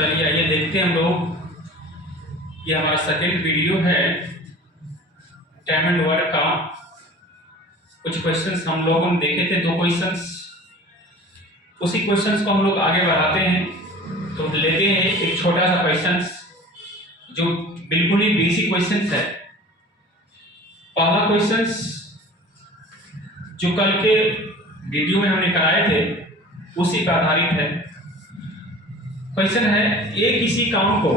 चलिए आइए देखते हैं हम लोग। ये हमारा सेकंड वीडियो है टाइम एंड वर्क का। कुछ क्वेश्चंस हम लोगों ने देखे थे, दो क्वेश्चंस, उसी क्वेश्चंस को हम लोग आगे बढ़ाते हैं। तो लेते हैं एक छोटा सा क्वेश्चंस जो बिल्कुल ही बेसिक क्वेश्चंस है। पहला क्वेश्चंस जो कल के वीडियो में हमने कराए थे उसी पर आधारित है। क्वेश्चन है ए किसी काम को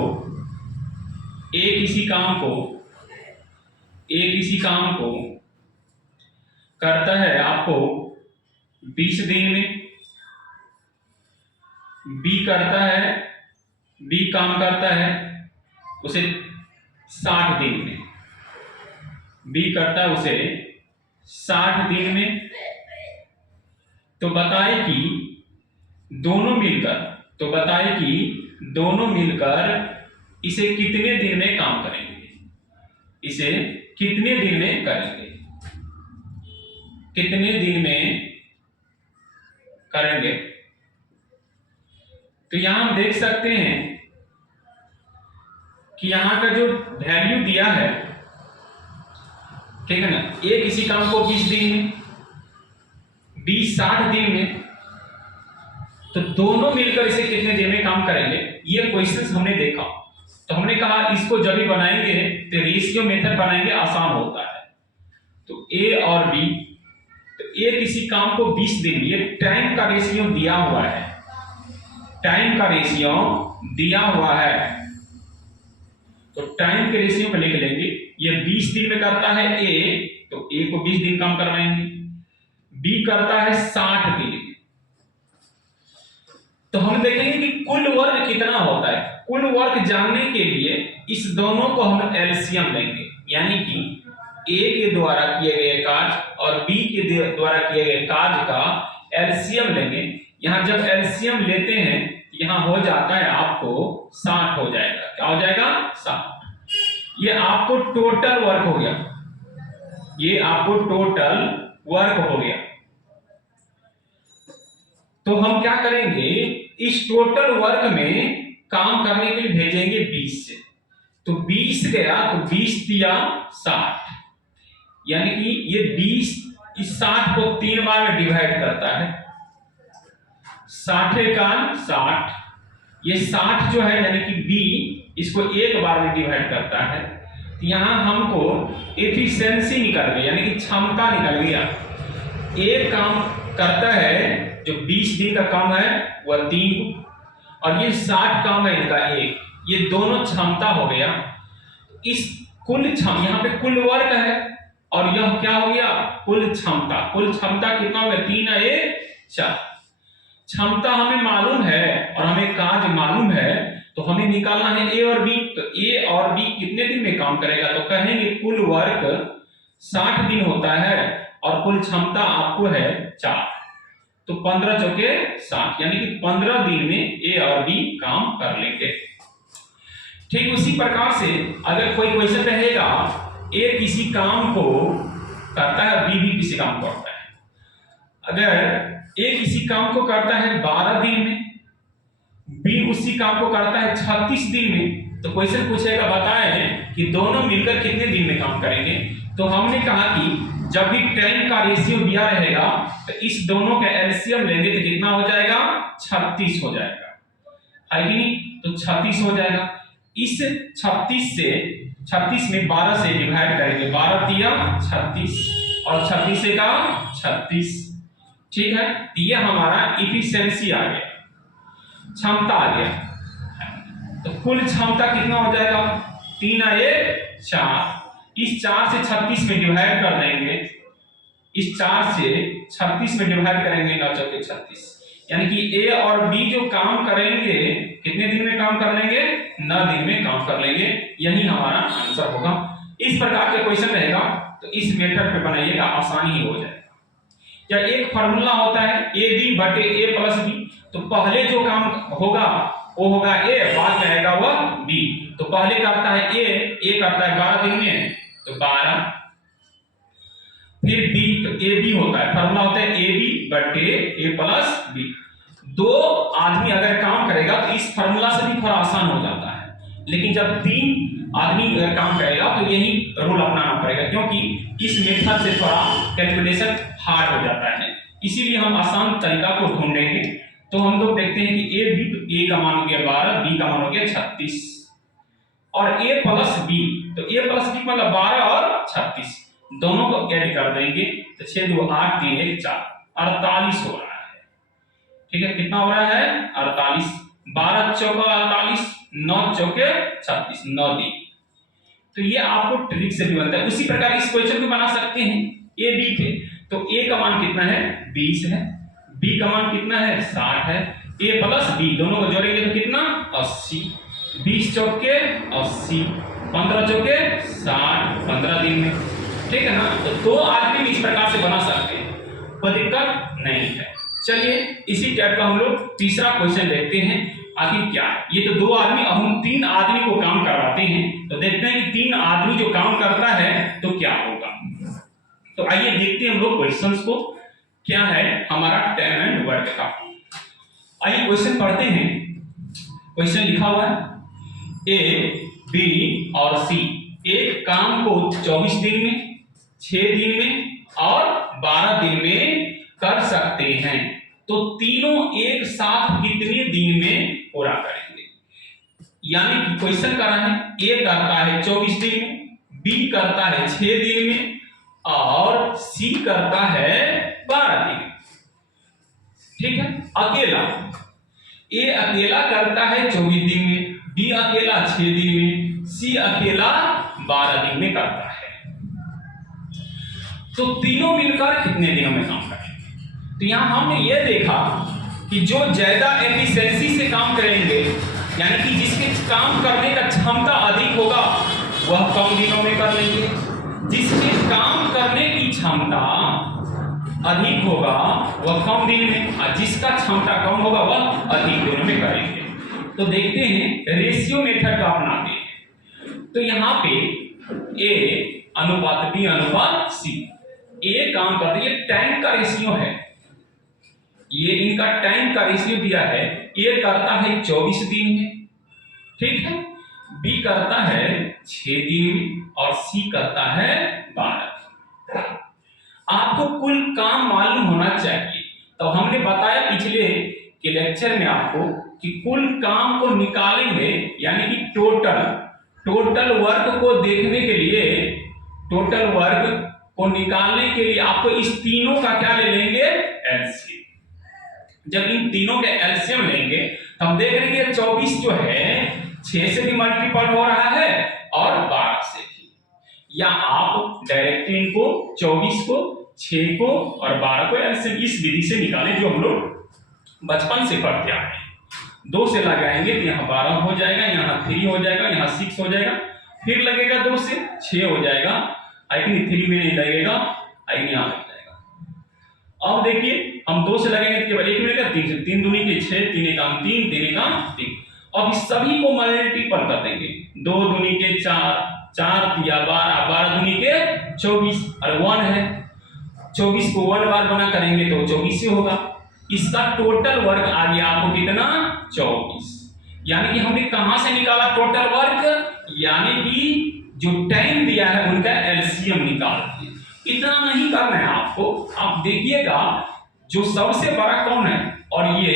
करता है आपको 20 दिन में, बी काम करता है उसे 60 दिन में, बी करता है उसे 60 दिन में। तो बताए कि दोनों मिलकर इसे कितने दिन में काम करेंगे, इसे कितने दिन में करेंगे, कितने दिन में करेंगे। तो यहां हम देख सकते हैं कि यहां का जो वैल्यू दिया है, ठीक है ना, ए किसी काम को 20 दिन में, बी 60 दिन में, तो दोनों मिलकर इसे कितने दिन में काम करेंगे, ये क्वेश्चंस हमने देखा। तो हमने कहा इसको जब भी बनाएंगे तो रेशियो मेथड बनाएंगे, आसान होता है। तो ए और बी, तो ए किसी काम को 20 दिन, ये टाइम का रेशियो दिया हुआ है, टाइम का रेशियो दिया हुआ है। तो टाइम के रेशियो को लिख लेंगे। ये 20 दिन में करता है ए, तो ए को 20 दिन काम करवाएंगे। बी करता है 60 दिन में। तो हम देखेंगे कि कुल वर्क कितना होता है। कुल वर्क जानने के लिए इस दोनों को हम एलसीएम लेंगे, यानी कि ए के द्वारा किए गए कार्य और बी के द्वारा किए गए कार्य का एलसीएम लेंगे। यहां जब एलसीएम लेते हैं यहां हो जाता है आपको 60 हो जाएगा। क्या हो जाएगा? 60। ये आपको टोटल वर्क हो गया, ये आपको टोटल वर्क हो गया। तो हम क्या करेंगे, इस टोटल वर्क में काम करने के लिए भेजेंगे 20 से। तो 20 गया तो 20 दिया 60, यानी कि ये 20 इस 60 को 3 बार में डिवाइड करता है। 60 का 60, ये 60 जो है यानी कि बी इसको एक बार में डिवाइड करता है। तो यहां हमको एफिशिएंसी निकल गई, यानी कि क्षमता निकल गया। एक काम करता है जो 20 दिन का काम है वह 3, और ये 60 काम है इनका 1, ये दोनों क्षमता हो गया। इस कुल यहाँ पे कुल वर्क है और यह क्या हो गया, कुल क्षमता। कुल क्षमता कितना हो गया, 3 और 1 4। क्षमता हमें मालूम है और हमें कार्य मालूम है, तो हमें निकालना है ए और बी। तो ए और बी कितने दिन में काम करेगा, तो कहेंगे कुल वर्क 60 दिन होता है और कुल क्षमता आपको है 4। तो 15 चौके 60, यानी कि 15 दिन में ए और बी काम कर लेंगे। ठीक उसी प्रकार से अगर कोई क्वेश्चन रहेगा ए किसी काम को करता है, बी भी किसी काम को करता है। अगर ए किसी काम को करता है 12 दिन में, बी उसी काम को करता है 36 दिन में, तो क्वेश्चन पूछेगा बताएं कि दोनों मिलकर कितने दिन में काम करेंगे। तो हमने कहा कि जब भी टाइम का रेशियो दिया रहेगा तो इस दोनों का एलसीएम लेंगे तो कितना हो जाएगा, 36 हो जाएगा, है कि नहीं। तो 36 हो जाएगा। इस 36 में 12 से डिवाइड करेंगे, 12 दिया 36 और 36 से का 36, ठीक है। ये हमारा इफिशिएंसी आ गया, क्षमता आ गया। तो कुल क्षमता कितना हो जाएगा, 3 और 1 4। इस 4 से 36 में डिवाइड कर देंगे, इस 4 से 36 में डिवाइड करेंगे, 9 चौके 36, यानी कि ए और बी जो काम करेंगे कितने दिन में काम कर लेंगे, 9 दिन में काम कर लेंगे। यही हमारा आंसर होगा। इस प्रकार के क्वेश्चन रहेगा तो इस मेथड पे बनाइएगा, आसानी ही हो जाएगा। या एक फार्मूला होता है ए बी बटे ए प्लस बी। तो पहले जो काम होगा वो होगा ए, बाद में आएगा वह बी। तो पहले करता है ए करता है 12 दिन में, तो 12, फिर बी, तो ए बी होता है, फार्मूला होता है ए बी बटे ए प्लस बी। दो आदमी अगर काम करेगा तो इस फॉर्मूला से भी थोड़ा आसान हो जाता है, लेकिन जब तीन आदमी अगर काम करेगा तो यही रूल अपनाना पड़ेगा, क्योंकि इस मेथड से थोड़ा कैलकुलेशन हार्ड हो जाता है। इसीलिए हम आसान तरीका को ढूंढेंगे। तो हम लोग देखते हैं कि ए का मान हो गया 12, बी का मान हो गया 36 और ए प्लस बी, तो ए प्लस बी मतलब 12 और 36 दोनों को ऐड कर देंगे तो 6 2 8 3 1 4 48 हो रहा है। ठीक है, कितना हो रहा है 48, 12 चौका 48, 9 चौके 36, 9 दी। तो ये आपको ट्रिक से भी बनता है। उसी प्रकार इस क्वेश्चन को बना सकते हैं ए बी थे, तो ए का मान कितना है 20 है, बी का मान कितना है 60 है, ए प्लस बी दोनों को जोड़ेंगे तो कितना 80, 20 चौके 80, 15 चौके 60, 15 दिन में। ठीक है ना, तो दो आदमी भी इस प्रकार से बना सकते हैं, कोई दिक्कत नहीं है। चलिए इसी टाइप का हम लोग तीसरा क्वेश्चन देखते हैं आखिर क्या है। ये तो दो आदमी, अब हम तीन आदमी को काम करवाते हैं, तो देखते हैं कि तीन आदमी जो काम करता है तो क्या होगा। तो आइए देखते हैं हम लोग क्वेश्चंस को, क्या है हमारा टाइम एंड वर्क का। आइए क्वेश्चन पढ़ते हैं। क्वेश्चन लिखा हुआ है ए बी और सी एक काम को 24 दिन में, 6 दिन में और 12 दिन में कर सकते हैं, तो तीनों एक साथ कितने दिन में पूरा करेंगे। यानी कि क्वेश्चन कर रहा है ए करता है 24 दिन में, बी करता है 6 दिन में और सी करता है 12 दिन में। ठीक है, अकेला ए अकेला करता है 24 दिन में, बी अकेला 6 दिन में, सी अकेला 12 दिन में करता है, तो तीनों मिलकर कितने दिनों में काम करेंगे। तो यहां हमने ये देखा कि जो ज्यादा एफिशिएंसी से काम करेंगे, यानी कि जिसके काम करने का क्षमता अधिक होगा वह कम दिनों में कर लेंगे, जिसके काम करने की क्षमता अधिक होगा वह कम दिन में, और जिसका क्षमता कम होगा वह अधिक दिनों में करेंगे। तो देखते हैं रेशियो मेथड का अपनाते हैं। तो यहाँ पे ए अनुपात बी अनुपात सी, ए काम करते हैं, ये टाइम का रेशियो है, ये इनका टाइम का रेशियो दिया है। ए करता है 24 दिन में, ठीक है, बी करता है 6 दिन में और सी करता है 12 दिन। आपको कुल काम मालूम होना चाहिए। तो हमने बताया पिछले के लेक्चर में आपको कि कुल काम को निकालेंगे, यानी कि टोटल वर्क को देखने के लिए, टोटल वर्क को निकालने के लिए आपको इस तीनों का क्या ले लेंगे एलसीएम। जब इन तीनों के एलसीएम लेंगे तो हम देख रहे हैं कि 24 जो है 6 से भी मल्टीपल हो रहा है और 12 से भी, या आप डायरेक्ट इनको 24 को 6 को और 12 को एलसीएम इस विधि से निकालें जो हम लोग बचपन से पढ़ते आ रहे हैं। 2 से लगाएंगे तो यहाँ 12 हो जाएगा, यहाँ 3 हो जाएगा, यहाँ 6 हो जाएगा, फिर लगेगा 2 से 6 हो जाएगा, आई 3 में नहीं लगेगा, आई यहाँ लग जाएगा। अब देखिए हम 2 से लगेंगे तो केवल 1 मिलेगा, 3 से 3 दूनी के 6, 3 एकम 3, 3 एकम 3। अब इस सभी को मल्टीपल कर देंगे, 2 दूनी के 4, 4 तिया 12, 12 दूनी के 24 और 1 है, 24 को 1 बार बना करेंगे तो 24 से होगा। इसका टोटल वर्क आ गया आपको कितना 24। यानी कि हमने कहां से निकाला टोटल वर्क, यानी कि जो टाइम दिया है उनका एलसीएम निकाल दिए। इतना नहीं करना है आपको, आप देखिएगा जो सबसे बड़ा कौन है और ये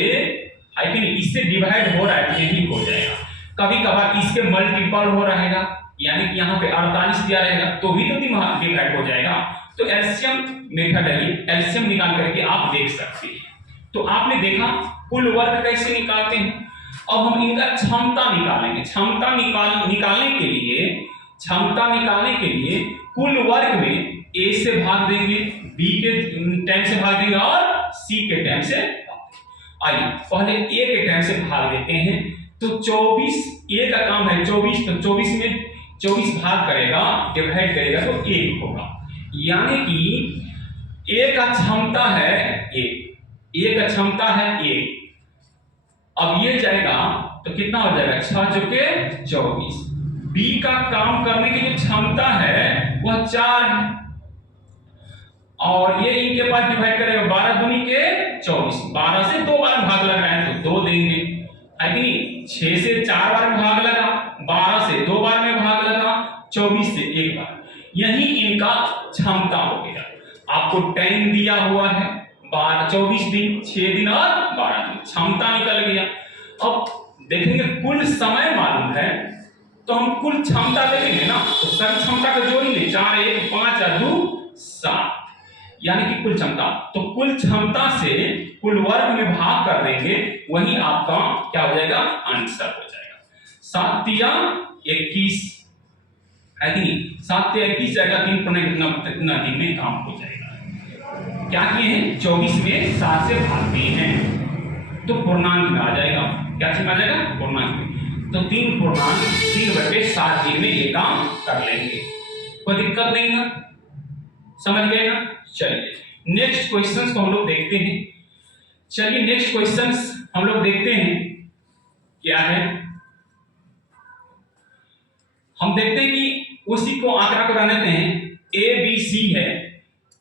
आई थिंक इससे डिवाइड हो रहा है, यही हो जाएगा। कभी कभार इसके मल्टीपल हो रहेगा, यानी कि यहाँ पे 48 दिया रहेगा तो भी तो डिवाइड हो जाएगा। तो एलसीएम मेथड है, एलसीएम निकाल करके आप देख सकते हैं। तो आपने देखा कुल वर्क कैसे निकालते हैं। अब हम इनका क्षमता निकालेंगे। क्षमता निकालने के लिए कुल वर्क में ए से भाग देंगे, बी के टाइम से भाग देंगे और सी के टाइम से। आइए पहले ए के टाइम से भाग देते हैं। तो 24 ए का काम है 24, तो 24 में 24 भाग करेगा, डिवाइड करेगा तो 1 होगा। यानी कि ए का क्षमता है 1, ए का क्षमता है 1। अब ये जाएगा तो कितना हो जाएगा 6 चौके 24। बी का काम करने की जो क्षमता है वह 4 है और ये इनके पास डिवाइड करेगा 12 दूनी के 24, 12 से 2 बार भाग लग रहा है कि नहीं? 6 से 4 बार में भाग लगा, 12 से 2 बार में भाग लगा, 24 से 1 बार। यही इनका क्षमता हो गया। आपको टाइम दिया हुआ है 24 दिन, 6 दिन और 12 दिन, क्षमता निकल गया। अब देखेंगे कुल समय मालूम है तो हम कुल क्षमता देखेंगे ना, तो सर क्षमता को जोड़ेंगे, 4 1 5 और 2 7, यानी कि कुल क्षमता। तो कुल क्षमता से कुल वर्ग में भाग कर देंगे, वही आपका क्या हो जाएगा? आंसर हो जाएगा। 7 तिया 21 है कि नहीं? 7 से 21 जाएगा, 3 पुणे कितना दिन में काम हो जाएगा। क्या किए हैं? 24 में 7 से भाग दिए हैं तो पूर्णांक में आ जाएगा। क्या चीज आ जाएगा? पूर्णांक में। तो 3/7 दिन में ये काम कर लेंगे, कोई दिक्कत नहीं ना, समझ गए ना? चलिए नेक्स्ट क्वेश्चंस को हम लोग देखते हैं। चलिए नेक्स्ट क्वेश्चंस हम लोग देखते हैं क्या है। हम देखते हैं कि उसी को आंकड़ा को रहने देते हैं, ए बी सी है,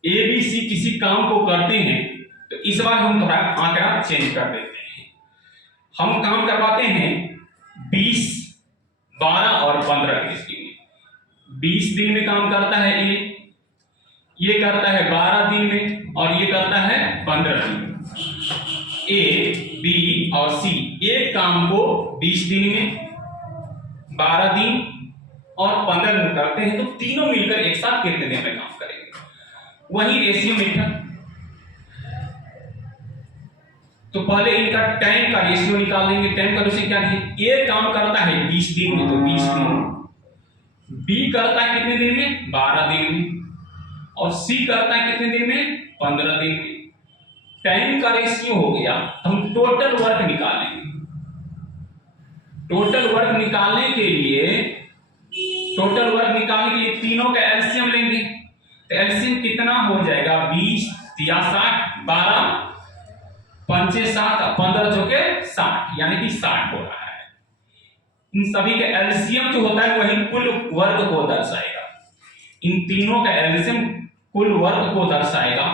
ए बी सी किसी काम को करते हैं, तो इस बार हम थोड़ा आंकड़ा चेंज कर देते हैं। हम काम करवाते हैं 20, 12 और 15 की स्थिति में। 20 दिन में काम करता है ए, ये करता है 12 दिन में, और ये करता है 15 दिन में। ए बी और सी एक काम को 20 दिन में, 12 दिन और 15 दिन करते हैं, तो तीनों मिलकर एक साथ कितने दिन में काम करेंगे? वही रेशियो मेथड। तो पहले इनका टाइम का रेशियो निकाल लेंगे। टाइम का रेशियो क्या है? ए काम करता है 20 दिन में, तो 20 दिन। बी करता है कितने दिन में? 12 दिन में। और सी करता है कितने दिन में? 15 दिन में। टाइम का रेशियो हो गया, हम टोटल वर्क निकालेंगे। टोटल वर्क निकालने के लिए तीनों का एलसीएम लेंगे। तो एलसीएम कितना हो जाएगा? 20 या 60, 12 5 7 15 चौके 60, यानी कि 60 हो रहा है। इन सभी का एलसीएम जो होता है वही कुल वर्ग को दर्शाएगा। इन तीनों का एलसीएम कुल वर्ग को दर्शाएगा।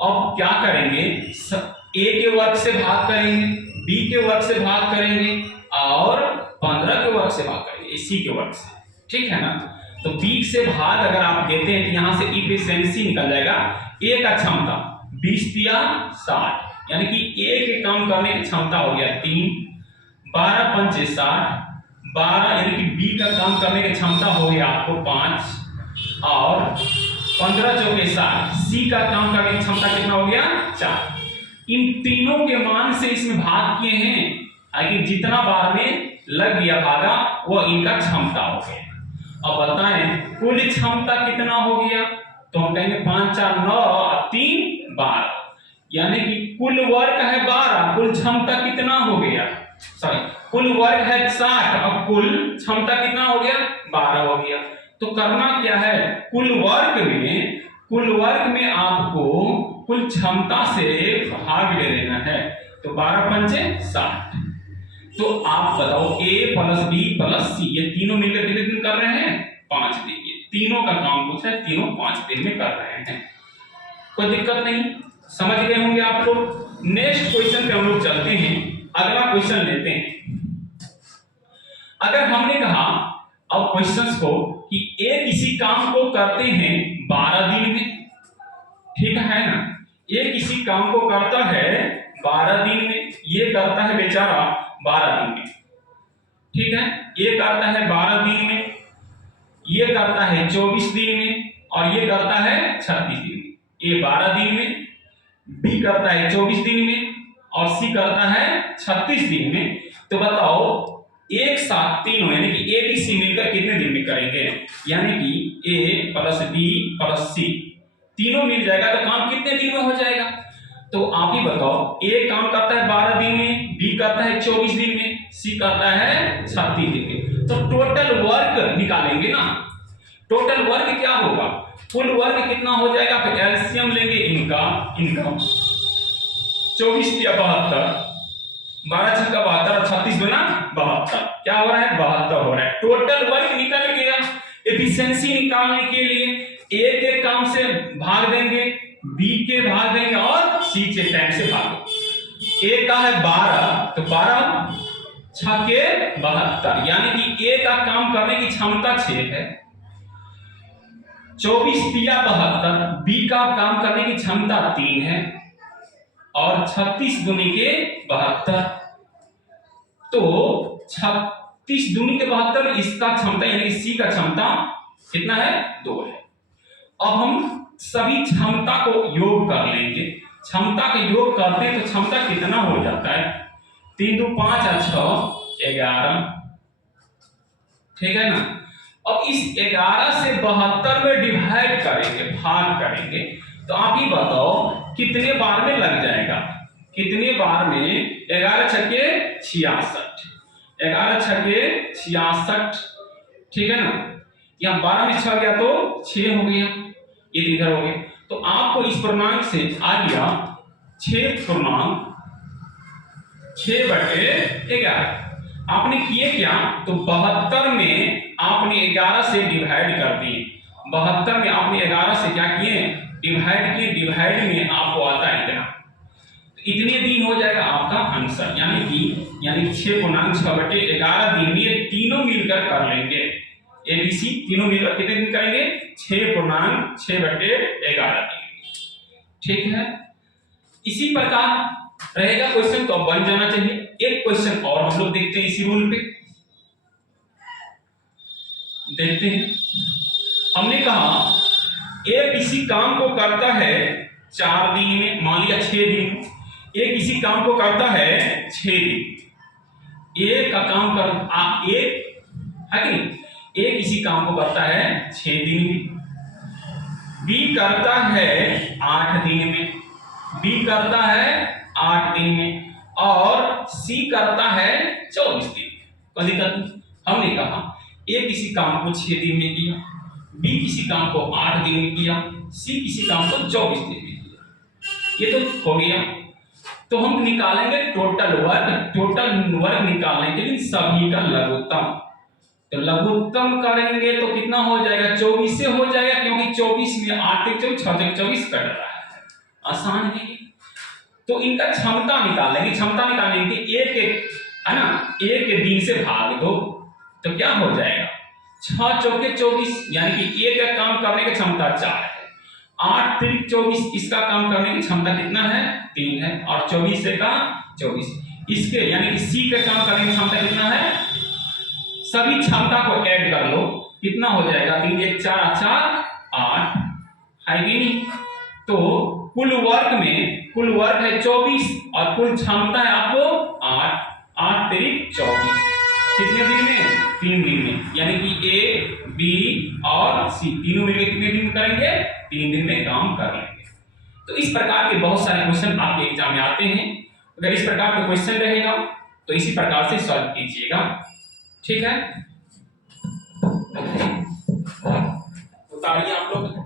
अब क्या करेंगे? ए के वर्ग से भाग करेंगे, बी के वर्ग से भाग करेंगे और 15 के वर्ग से भाग करेंगे, सी के वर्ग से। ठीक है ना? तो बी से भाग अगर आप देते हैं तो यहां से इफिशिएंसी निकल जाएगा। ए का क्षमता 20 या 60, यानी कि ए के काम करने की क्षमता हो गया 3, 12 5 60, 12 यानी कि बी का काम करने की क्षमता हो गया आपको 5, और 15 चौके 60, सी का काम करने की क्षमता कितना हो गया? 4। इन तीनों के मान से इसमें भाग किए हैं, लेकिन जितना बार में लग गया भागा वो इनका क्षमता हो गया। अब बताएं कुल क्षमता कितना हो गया? तो हम कहेंगे 5 4 9 और 3 12, यानी कि कुल वर्ग है 12, कुल क्षमता कितना हो गया? सॉरी, कुल वर्ग है 60, अब कुल क्षमता कितना हो गया? 12 हो गया। तो करना क्या है? कुल वर्ग में आपको कुल क्षमता से भाग ले लेना है। तो 12 पंचे 60। तो आप बताओ ए प्लस बी प्लस सी ये तीनों मिलकर कितने दिन कर रहे हैं? 5 दिन। ये तीनों का काम पूछा है, तीनों 5 दिन में कर रहे हैं, कोई दिक्कत नहीं, समझ गए होंगे आप लोग। नेक्स्ट क्वेश्चन पे हम लोग चलते हैं, अगला क्वेश्चन लेते हैं। अगर हमने कहा अब क्वेश्चंस को कि ए किसी काम को करते हैं 12 दिन में, ठीक है ना? ये किसी काम को करता है 12 दिन में, ये करता है बेचारा 12 दिन में, ठीक है? ये करता है 12 दिन में, ये करता है 24 दिन में, और ये करता है 36 दिन में। ये 12 दिन में, बी करता है 24 दिन में, और सी करता है 36 दिन में। तो बताओ एक साथ तीनों यानी कि ए बी सी मिलकर कितने दिन में करेंगे? यानी कि ए प्लस बी प्लस सी तीनों मिल जाएगा तो काम कितने दिन में हो जाएगा? तो आप ही बताओ। ए काम करता है 12 दिन में, बी करता है 24 दिन में, सी करता है 36 दिन में। तो टोटल वर्क निकालेंगे ना। टोटल वर्क क्या होगा? कुल वर्क कितना हो जाएगा? फिर एलसीएम लेंगे इनका 24 या 72, 12 6 का 72 और 36 गुना 72, क्या हो रहा है? 72 हो रहा है। टोटल वर्क निकल गया। एफिशिएंसी निकालने के लिए ए के काम से भाग देंगे, बी के भाग देंगे और सी के टाइम से भाग देंगे। ए का है 12, तो 12 छके 72, यानी कि ए का काम करने की क्षमता 6 है, 24 तिया 72, बी का काम करने की क्षमता 3 है, और 36 दूनी के 72, तो 36 दूनी के 72 इसका क्षमता यानी कि सी का क्षमता कितना है 2 है। अब हम सभी क्षमता को योग कर लेंगे, क्षमता के योग करते हैं तो क्षमता कितना हो जाता है 3 2 5 और 6 11, ठीक है ना। अब इस 11 से 72 में डिवाइड करेंगे, भाग करेंगे, तो आप ही बताओ कितने बार में लग जाएगा, कितने बार में 11 छक्के 66, 11 छक्के 66, ठीक है ना। यहाँ 12 में 6 गया तो 6 हो गया, ये इधर हो गया, तो आपको इस पूर्णांक से आ गया 6/11। आपने किए क्या, तो 72 में आपने 11 से डिवाइड कर दिए, 72 में आपने 11 से क्या किए डिवाइड किए, डिवाइड में आपको आता है इतना, तो इतने दिन हो जाएगा आपका आंसर, यानी 6/6/11 दिन में ये तीनों मिलकर कर लेंगे, एबीसी तीनों मिलकर कितने दिन करेंगे 6/6/11 दिन, ठीक है। इसी प्रकार रहेगा क्वेश्चन, तो अब बन जाना चाहिए। एक क्वेश्चन और हम लोग देखते हैं इसी रूल पे, देखते हैं। हमने कहा ए किसी काम को करता है 4 दिन में, मान लिया 6 दिन, ए किसी काम को करता है 6 दिन, ए का काम कर ए है कि नहीं, ए किसी काम को करता है 6 दिन में, बी करता है 8 दिन में, बी करता है 8 दिन में, और सी करता है 24 दिन में। कोई दिक्कत नहीं। हमने कहा ए किसी काम को 6 दिन में किया, बी किसी काम को 8 दिन में किया, सी किसी काम को 24 दिन में किया, ये तो हो गया। तो हम निकालेंगे टोटल वर्क निकालने के लिए सभी का लघुत्तम, तो लघुत्तम करेंगे तो कितना हो जाएगा 24 से हो जाएगा, क्योंकि 24 में 8 से 24 कट रहा है, आसान है। तो इनका क्षमता निकालेंगे, क्षमता निकालने के एक है ना, एक दिन से भाग दो तो क्या हो जाएगा 6 चौके 24, यानी कि एक का काम करने की क्षमता 4 है, 8 3 24, इसका काम करने की क्षमता कितना है 3 है, और 24 से का 24, इसके यानी कि सी का काम करने की क्षमता कितना है, सभी क्षमता को ऐड कर लो, कितना हो जाएगा 3 1 4 4 8 है कि नहीं। तो कुल वर्क है 24 और कुल क्षमता है आपको 8 8 3 24, कितने दिन में 3 दिन में, यानी कि ए बी और सी तीनों मिलकर कितने दिन करेंगे 3 दिन में काम कर लेंगे। तो इस प्रकार के बहुत सारे क्वेश्चन आपके एग्जाम में आते हैं, अगर इस प्रकार का क्वेश्चन रहेगा तो इसी प्रकार से सॉल्व कीजिएगा, ठीक है। उतारिए आप लोग।